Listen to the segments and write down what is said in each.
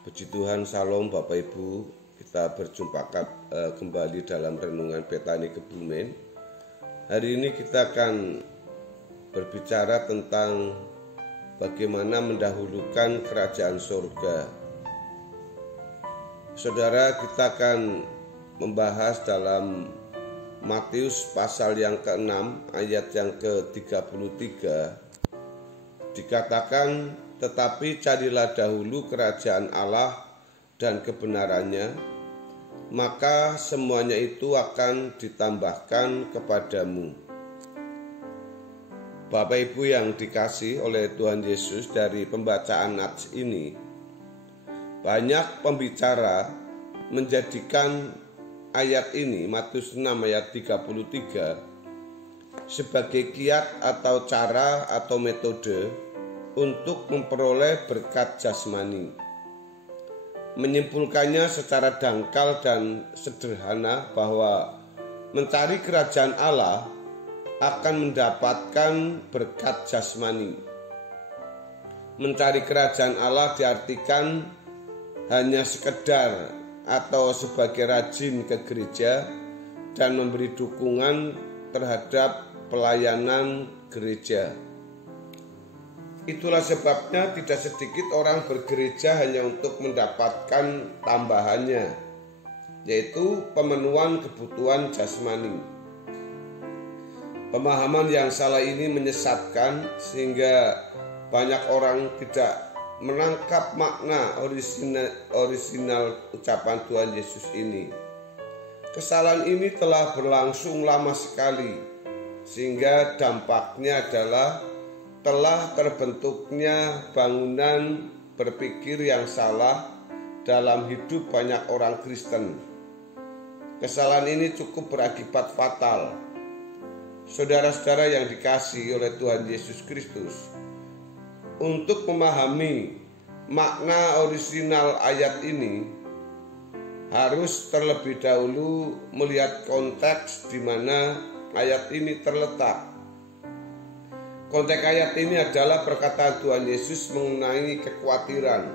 Puji Tuhan, Salam Bapak Ibu. Kita berjumpa kembali dalam Renungan Betani Kebumen. Hari ini kita akan berbicara tentang bagaimana mendahulukan kerajaan surga. Saudara, kita akan membahas dalam Matius pasal yang ke-6 ayat yang ke-33. Dikatakan, tetapi carilah dahulu kerajaan Allah dan kebenarannya, maka semuanya itu akan ditambahkan kepadamu. Bapak Ibu yang dikasihi oleh Tuhan Yesus, dari pembacaan nats ini, banyak pembicara menjadikan ayat ini, Matius 6 ayat 33, sebagai kiat atau cara atau metode untuk memperoleh berkat jasmani. Menyimpulkannya secara dangkal dan sederhana bahwa mencari kerajaan Allah akan mendapatkan berkat jasmani. Mencari kerajaan Allah diartikan hanya sekedar atau sebagai rajin ke gereja dan memberi dukungan terhadap pelayanan gereja. Itulah sebabnya tidak sedikit orang bergereja hanya untuk mendapatkan tambahannya, yaitu pemenuhan kebutuhan jasmani. Pemahaman yang salah ini menyesatkan sehingga banyak orang tidak menangkap makna orisinal ucapan Tuhan Yesus ini. Kesalahan ini telah berlangsung lama sekali, sehingga dampaknya adalah telah terbentuknya bangunan berpikir yang salah dalam hidup banyak orang Kristen. Kesalahan ini cukup berakibat fatal. Saudara-saudara yang dikasihi oleh Tuhan Yesus Kristus, untuk memahami makna orisinal ayat ini, harus terlebih dahulu melihat konteks di mana ayat ini terletak. Konteks ayat ini adalah perkataan Tuhan Yesus mengenai kekhawatiran.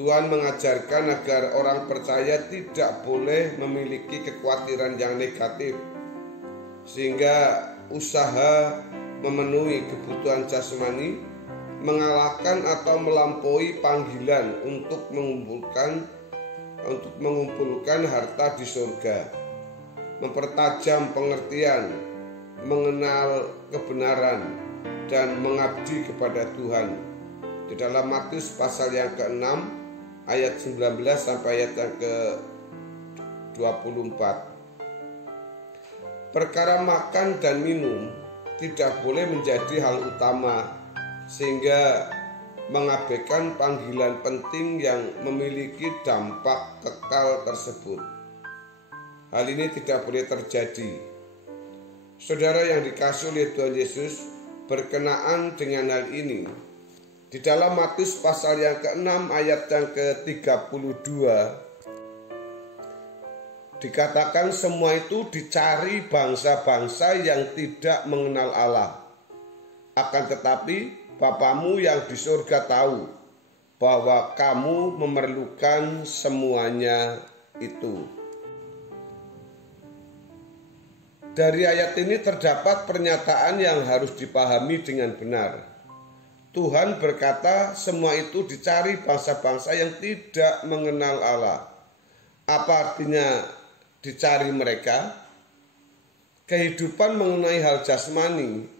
Tuhan mengajarkan agar orang percaya tidak boleh memiliki kekhawatiran yang negatif, sehingga usaha memenuhi kebutuhan jasmani mengalahkan atau melampaui panggilan untuk mengumpulkan harta di surga, mempertajam pengertian, mengenal kebenaran, dan mengabdi kepada Tuhan. Di dalam Matius pasal yang ke-6 ayat 19 sampai ayat yang ke-24. Perkara makan dan minum tidak boleh menjadi hal utama, sehingga mengabaikan panggilan penting yang memiliki dampak kekal tersebut. Hal ini tidak boleh terjadi. Saudara yang dikasihi oleh Tuhan Yesus, berkenaan dengan hal ini, di dalam Matius pasal yang ke-6 ayat yang ke-32 dikatakan, semua itu dicari bangsa-bangsa yang tidak mengenal Allah. Akan tetapi Bapamu yang di surga tahu bahwa kamu memerlukan semuanya itu. Dari ayat ini terdapat pernyataan yang harus dipahami dengan benar. Tuhan berkata semua itu dicari bangsa-bangsa yang tidak mengenal Allah. Apa artinya dicari mereka? Kehidupan mengenai hal jasmani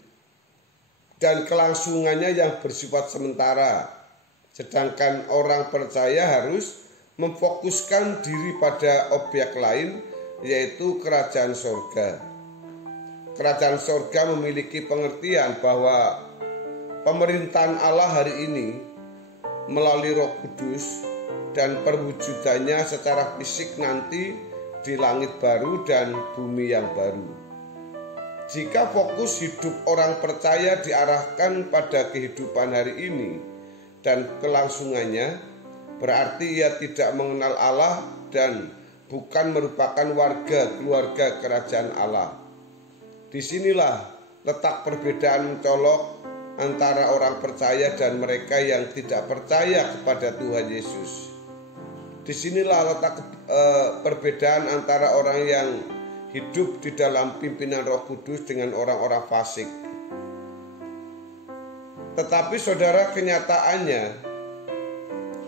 dan kelangsungannya yang bersifat sementara. Sedangkan orang percaya harus memfokuskan diri pada objek lain, yaitu kerajaan surga. Kerajaan surga memiliki pengertian bahwa pemerintahan Allah hari ini melalui Roh Kudus dan perwujudannya secara fisik nanti di langit baru dan bumi yang baru. Jika fokus hidup orang percaya diarahkan pada kehidupan hari ini dan kelangsungannya, berarti ia tidak mengenal Allah dan bukan merupakan warga keluarga kerajaan Allah. Disinilah letak perbedaan mencolok antara orang percaya dan mereka yang tidak percaya kepada Tuhan Yesus. Disinilah letak perbedaan antara orang yang hidup di dalam pimpinan Roh Kudus dengan orang-orang fasik. Tetapi saudara, kenyataannya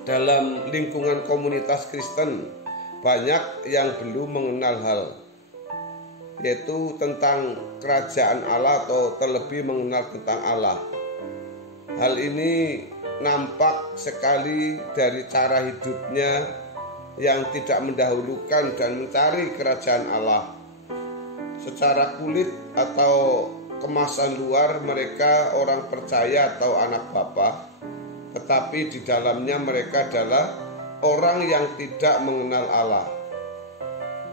dalam lingkungan komunitas Kristen banyak yang belum mengenal hal, yaitu tentang kerajaan Allah atau terlebih mengenal tentang Allah. Hal ini nampak sekali dari cara hidupnya yang tidak mendahulukan dan mencari kerajaan Allah. Secara kulit atau kemasan luar mereka orang percaya atau anak Bapa, tetapi di dalamnya mereka adalah orang yang tidak mengenal Allah.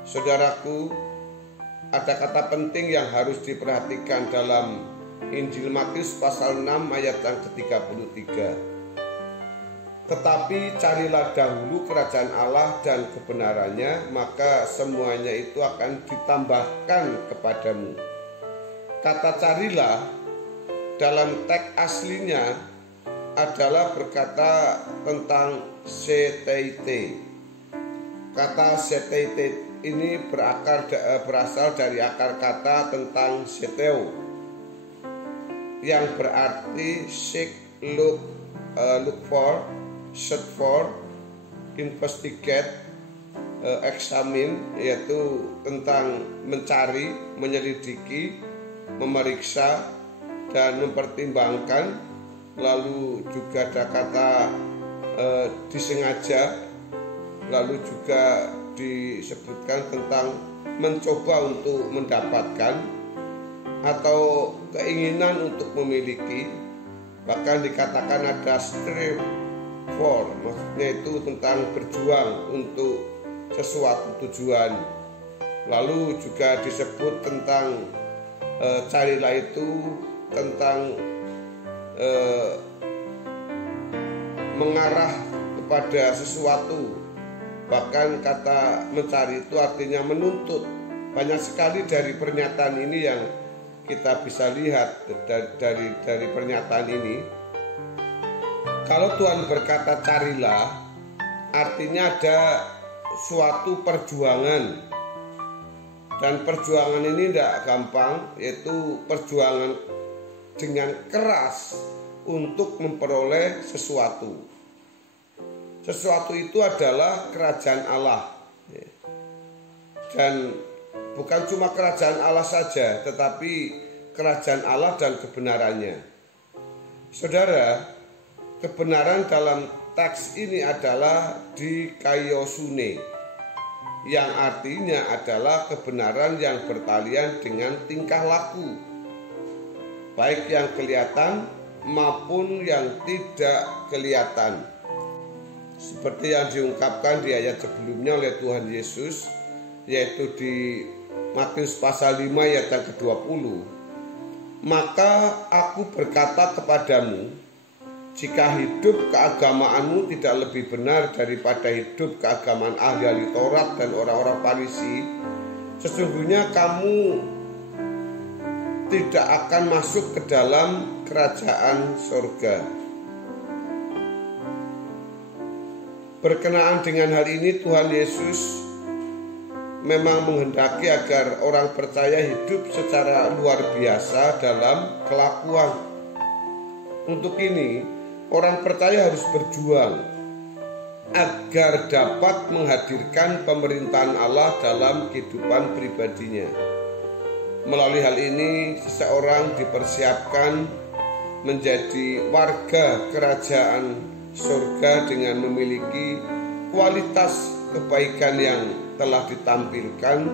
Saudaraku, ada kata penting yang harus diperhatikan dalam Injil Matius pasal 6 ayat yang ke-33. Tetapi carilah dahulu kerajaan Allah dan kebenarannya, maka semuanya itu akan ditambahkan kepadamu. Kata carilah dalam teks aslinya adalah berkata tentang CTT. Kata CTT ini berasal dari akar kata tentang seteo, yang berarti seek, look for, search for, investigate, examine, yaitu tentang mencari, menyelidiki, memeriksa, dan mempertimbangkan. Lalu juga ada kata disengaja, lalu juga disebutkan tentang mencoba untuk mendapatkan atau keinginan untuk memiliki. Bahkan dikatakan ada strive for, maksudnya itu tentang berjuang untuk sesuatu tujuan. Lalu juga disebut tentang carilah itu tentang mengarah kepada sesuatu. Bahkan kata mencari itu artinya menuntut. Banyak sekali dari pernyataan ini yang kita bisa lihat dari pernyataan ini. Kalau Tuhan berkata carilah, artinya ada suatu perjuangan. Dan perjuangan ini tidak gampang, yaitu perjuangan dengan keras untuk memperoleh sesuatu. Sesuatu itu adalah kerajaan Allah. Dan bukan cuma kerajaan Allah saja, tetapi kerajaan Allah dan kebenarannya. Saudara, kebenaran dalam teks ini adalah dikaiosune, yang artinya adalah kebenaran yang bertalian dengan tingkah laku, baik yang kelihatan maupun yang tidak kelihatan. Seperti yang diungkapkan di ayat sebelumnya oleh Tuhan Yesus, yaitu di Matius pasal 5 ayat yang ke-20. Maka aku berkata kepadamu, jika hidup keagamaanmu tidak lebih benar daripada hidup keagamaan ahli Taurat dan orang-orang Farisi, sesungguhnya kamu tidak akan masuk ke dalam kerajaan surga. Berkenaan dengan hal ini, Tuhan Yesus memang menghendaki agar orang percaya hidup secara luar biasa dalam kelakuan. Untuk ini, orang percaya harus berjuang agar dapat menghadirkan pemerintahan Allah dalam kehidupan pribadinya. Melalui hal ini, seseorang dipersiapkan menjadi warga kerajaan surga dengan memiliki kualitas kebaikan yang telah ditampilkan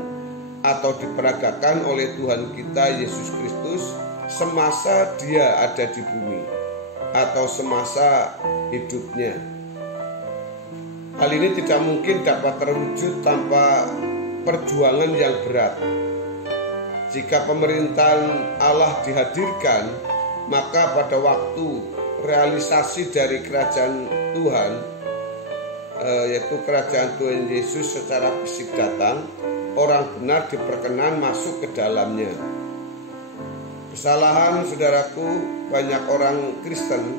atau diperagakan oleh Tuhan kita Yesus Kristus semasa dia ada di bumi atau semasa hidupnya. Hal ini tidak mungkin dapat terwujud tanpa perjuangan yang berat. Jika pemerintahan Allah dihadirkan, maka pada waktu realisasi dari kerajaan Tuhan, yaitu kerajaan Tuhan Yesus secara fisik datang, orang benar diperkenan masuk ke dalamnya. Kesalahan saudaraku banyak orang Kristen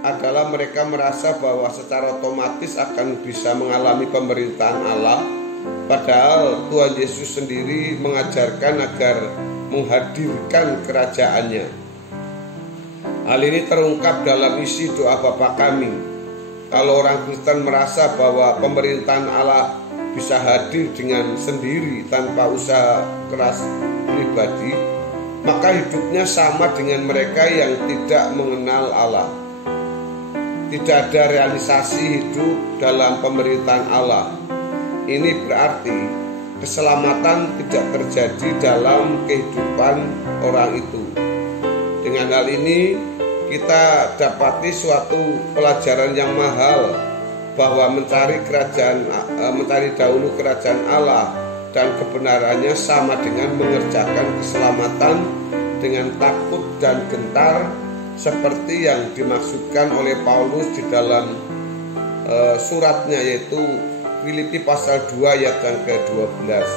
adalah mereka merasa bahwa secara otomatis akan bisa mengalami pemerintahan Allah, padahal Tuhan Yesus sendiri mengajarkan agar menghadirkan kerajaannya. Hal ini terungkap dalam isi doa Bapa Kami. Kalau orang Kristen merasa bahwa pemerintahan Allah bisa hadir dengan sendiri tanpa usaha keras pribadi, maka hidupnya sama dengan mereka yang tidak mengenal Allah. Tidak ada realisasi hidup dalam pemerintahan Allah. Ini berarti keselamatan tidak terjadi dalam kehidupan orang itu. Dengan hal ini kita dapati suatu pelajaran yang mahal, bahwa mencari dahulu kerajaan Allah dan kebenarannya sama dengan mengerjakan keselamatan dengan takut dan gentar, seperti yang dimaksudkan oleh Paulus di dalam suratnya, yaitu Filipi pasal 2 ayat yang ke-12.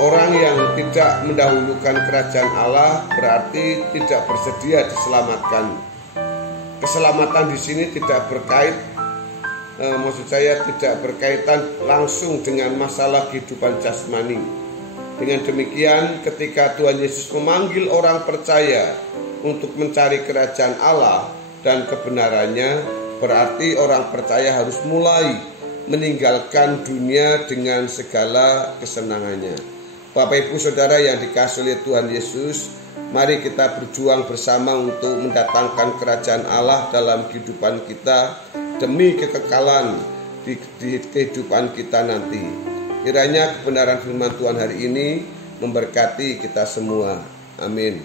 Orang yang tidak mendahulukan kerajaan Allah berarti tidak bersedia diselamatkan. Keselamatan di sini tidak tidak berkaitan langsung dengan masalah kehidupan jasmani. Dengan demikian, ketika Tuhan Yesus memanggil orang percaya untuk mencari kerajaan Allah dan kebenarannya, berarti orang percaya harus mulai meninggalkan dunia dengan segala kesenangannya. Bapak Ibu Saudara yang dikasihi oleh Tuhan Yesus, mari kita berjuang bersama untuk mendatangkan kerajaan Allah dalam kehidupan kita demi kekekalan di kehidupan kita nanti. Kiranya kebenaran firman Tuhan hari ini memberkati kita semua. Amin.